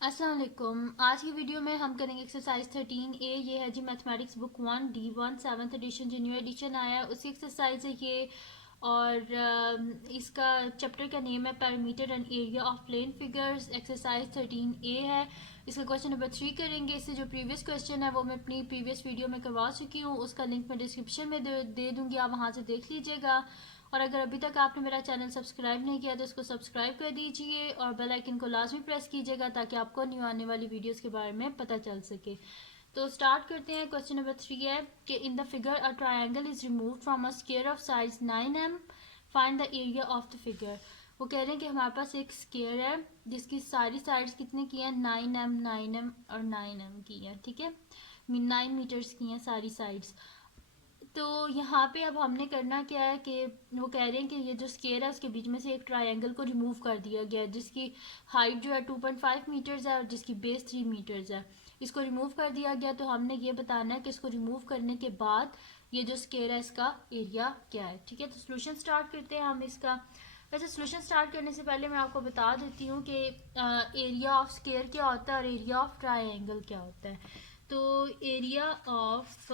अस्सलाम वालेकुम। आज की वीडियो में हम करेंगे एक्सरसाइज 13A। ये है जी mathematics book 1 D1 7th edition जो न्यू एडिशन आया है उसी एक्सरसाइज है ये। और इसका चैप्टर का नेम है perimeter and area of plane figures. Exercise 13A है। इसका क्वेश्चन नंबर 3 करेंगे। इससे जो प्रीवियस क्वेश्चन है वो मैं अपनी प्रीवियस वीडियो में करवा चुकी हूँ, उसका लिंक मैं डिस्क्रिप्शन में दे दूँगी, आप वहाँ से देख लीजिएगा। और अगर अभी तक आपने मेरा चैनल सब्सक्राइब नहीं किया तो इसको सब्सक्राइब कर दीजिए और बेल आइकन को लाजमी प्रेस कीजिएगा ताकि आपको न्यू आने वाली वीडियोस के बारे में पता चल सके। तो स्टार्ट करते हैं। क्वेश्चन नंबर 3 है कि in the figure a triangle is removed from a square of size 9m, find the area of the figure. वो कह रहे हैं कि हमारे पास एक स्क्वायर है जिसकी सारी साइड्स कितने की हैं, 9m 9m और 9m की है, ठीक है, 9 मीटर्स की हैं सारी साइड्स। तो यहाँ पे अब हमने करना क्या है कि वो कह रहे हैं कि ये जो स्केयर है उसके बीच में से एक ट्रायंगल को रिमूव कर दिया गया है जिसकी हाइट जो है 2.5 मीटर्स है और जिसकी बेस 3 मीटर्स है। इसको रिमूव कर दिया गया, तो हमने ये बताना है कि इसको रिमूव करने के बाद ये जो स्केयर है इसका एरिया क्या है, ठीक है। तो सोल्यूशन स्टार्ट करते हैं हम इसका। वैसे सोल्यूशन स्टार्ट करने से पहले मैं आपको बता देती हूँ कि एरिया ऑफ स्केयर क्या होता है और एरिया ऑफ ट्रायंगल क्या होता है। तो एरिया ऑफ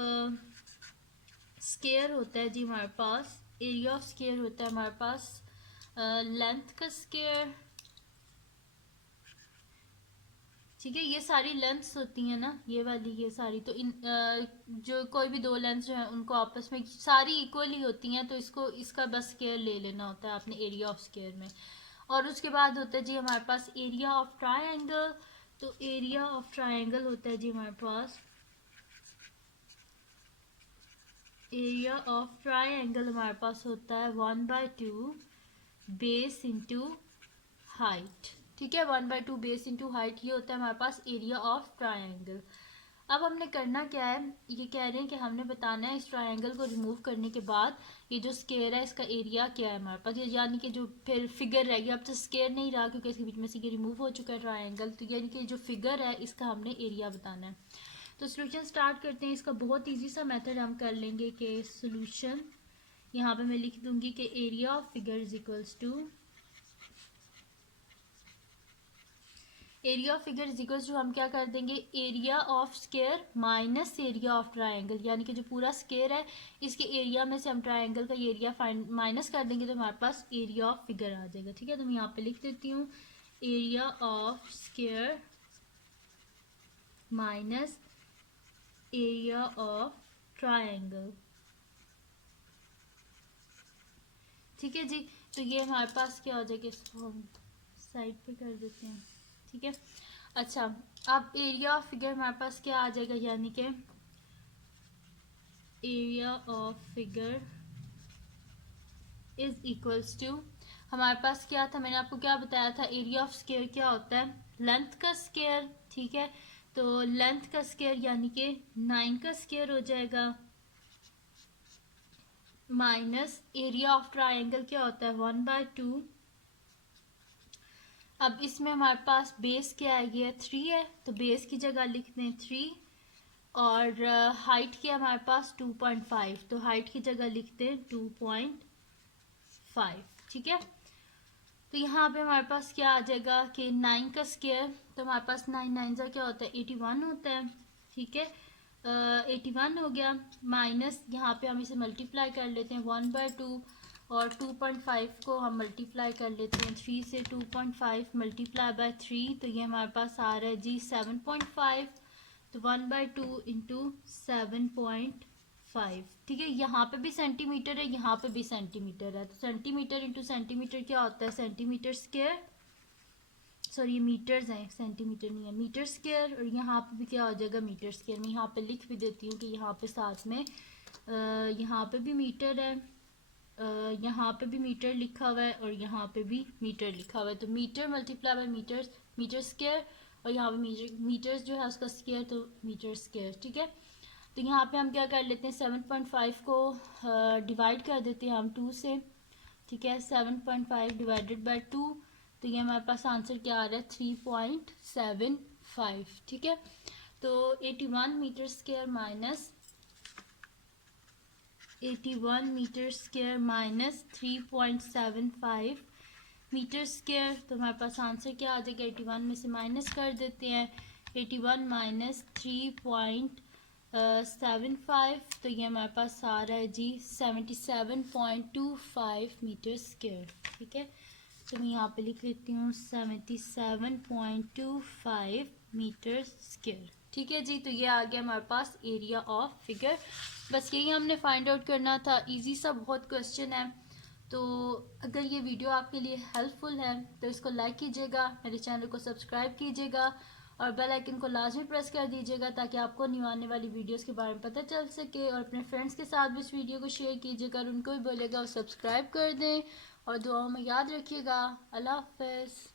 स्केयर होता है जी हमारे पास, एरिया ऑफ स्केयर होता है हमारे पास लेंथ का स्केयर, ठीक है। ये सारी लेंथ्स होती हैं ना, ये वाली ये सारी, तो इन जो कोई भी दो लेंथ्स जो है उनको आपस में सारी इक्वली होती हैं, तो इसको इसका बस स्केयर ले लेना होता है आपने एरिया ऑफ स्केयर में। और उसके बाद होता है जी हमारे पास एरिया ऑफ ट्रायंगल। तो एरिया ऑफ ट्रायंगल होता है जी हमारे पास, एरिया ऑफ ट्रायंगल हमारे पास होता है 1/2 बेस इंटू हाइट, ठीक है। 1/2 बेस इंटू हाइट, ये होता है हमारे पास एरिया ऑफ ट्रायंगल। अब हमने करना क्या है, ये कह रहे हैं कि हमने बताना है इस ट्रायंगल को रिमूव करने के बाद ये जो स्केयर है इसका एरिया क्या है हमारे पास, ये यानी कि जो फिर फिगर रहेगी, अब तो स्केयर नहीं रहा क्योंकि इसके बीच में से ये रिमूव हो चुका है ट्रायंगल, तो यानी कि जो फिगर है इसका हमने एरिया बताना है। तो सोल्यूशन स्टार्ट करते हैं। इसका बहुत ईजी सा मेथड हम कर लेंगे कि सोल्यूशन, यहाँ पे मैं लिख दूंगी कि area of figure is equals to, area of figure is equals to हम क्या कर देंगे, area of square minus area of triangle, यानी कि जो पूरा स्केयर है इसके एरिया में से हम ट्रायंगल का एरिया फाइंड माइनस कर देंगे तो हमारे पास एरिया ऑफ फिगर आ जाएगा, ठीक है। तो मैं यहाँ पे लिख देती हूँ area of square minus area of triangle, ठीक है जी। तो ये हमारे पास क्या हो जाएगा, इसको हम साइड पे कर देते हैं, ठीक है। अच्छा, अब एरिया ऑफ फिगर हमारे पास क्या आ जाएगा, यानी कि area of figure is equals to, हमारे पास क्या था, मैंने आपको क्या बताया था, एरिया ऑफ स्केयर क्या होता है, लेंथ का स्केयर, ठीक है। तो लेंथ का स्केयर यानी कि 9 का स्केयर हो जाएगा माइनस एरिया ऑफ ट्रायंगल क्या होता है 1/2। अब इसमें हमारे पास बेस क्या है, ये 3 है, तो बेस की जगह लिख दें 3। और हाइट क्या हमारे पास 2.5, तो हाइट की जगह लिखते हैं 2.5, ठीक है। तो यहाँ पे हमारे पास क्या आ जाएगा कि 9 का स्केयर, तो हमारे पास 9 का क्या होता है 81 होता है, ठीक है। 81 हो गया माइनस, यहाँ पे हम इसे मल्टीप्लाई कर लेते हैं 1/2 और 2.5 को हम मल्टीप्लाई कर लेते हैं 3 से, 2.5 मल्टीप्लाई बाय 3, तो ये हमारे पास आ रहा है जी 7.5। तो 1/2 इंटू 7.5, ठीक है। यहाँ पे भी सेंटीमीटर है, यहाँ पे भी सेंटीमीटर है, तो सेंटीमीटर इंटू सेंटीमीटर क्या होता है, सेंटीमीटर स्क्वायर, सॉरी ये मीटर्स हैं, सेंटीमीटर नहीं है, मीटर स्क्वायर। और यहाँ पे भी क्या हो जाएगा मीटर स्क्वायर। मैं यहाँ पे लिख भी देती हूँ कि यहाँ पे साथ में यहाँ पे भी मीटर है, यहाँ पे भी मीटर लिखा हुआ है और यहाँ पे भी मीटर लिखा हुआ है, तो metre multiply by metre, metre square, और यहाँ पे मीटर्स जो है उसका स्क्वायर, तो मीटर स्क्वायर, ठीक है। तो यहाँ पे हम क्या कर लेते हैं 7.5 को डिवाइड कर देते हैं हम 2 से, ठीक है। 7.5 डिवाइडेड बाय 2, तो ये हमारे पास आंसर क्या आ रहा है 3.75, ठीक है। तो 81 metre square minus 81 metre square minus 3.75 metre square. तो हमारे पास आंसर क्या आ जाएगा, 81 में से माइनस कर देते हैं, 81 माइनस 3.75, तो ये हमारे पास आ रहा है जी 77.25 मीटर स्क्वायर। ठीक है, तो मैं यहाँ पे लिख लेती हूँ 77.25 मीटर स्क्वायर। ठीक है जी, तो ये आ गया हमारे पास एरिया ऑफ फिगर। बस यही हमने फाइंड आउट करना था, इजी सा बहुत क्वेश्चन है। तो अगर ये वीडियो आपके लिए हेल्पफुल है तो इसको लाइक कीजिएगा, मेरे चैनल को सब्सक्राइब कीजिएगा और बेल आइकन को लाजमी प्रेस कर दीजिएगा ताकि आपको न्यू आने वाली वीडियोस के बारे में पता चल सके। और अपने फ्रेंड्स के साथ भी इस वीडियो को शेयर कीजिएगा और उनको भी बोलेगा वो सब्सक्राइब कर दें और दुआओं में याद रखिएगा। अल्लाह हाफ़िज़।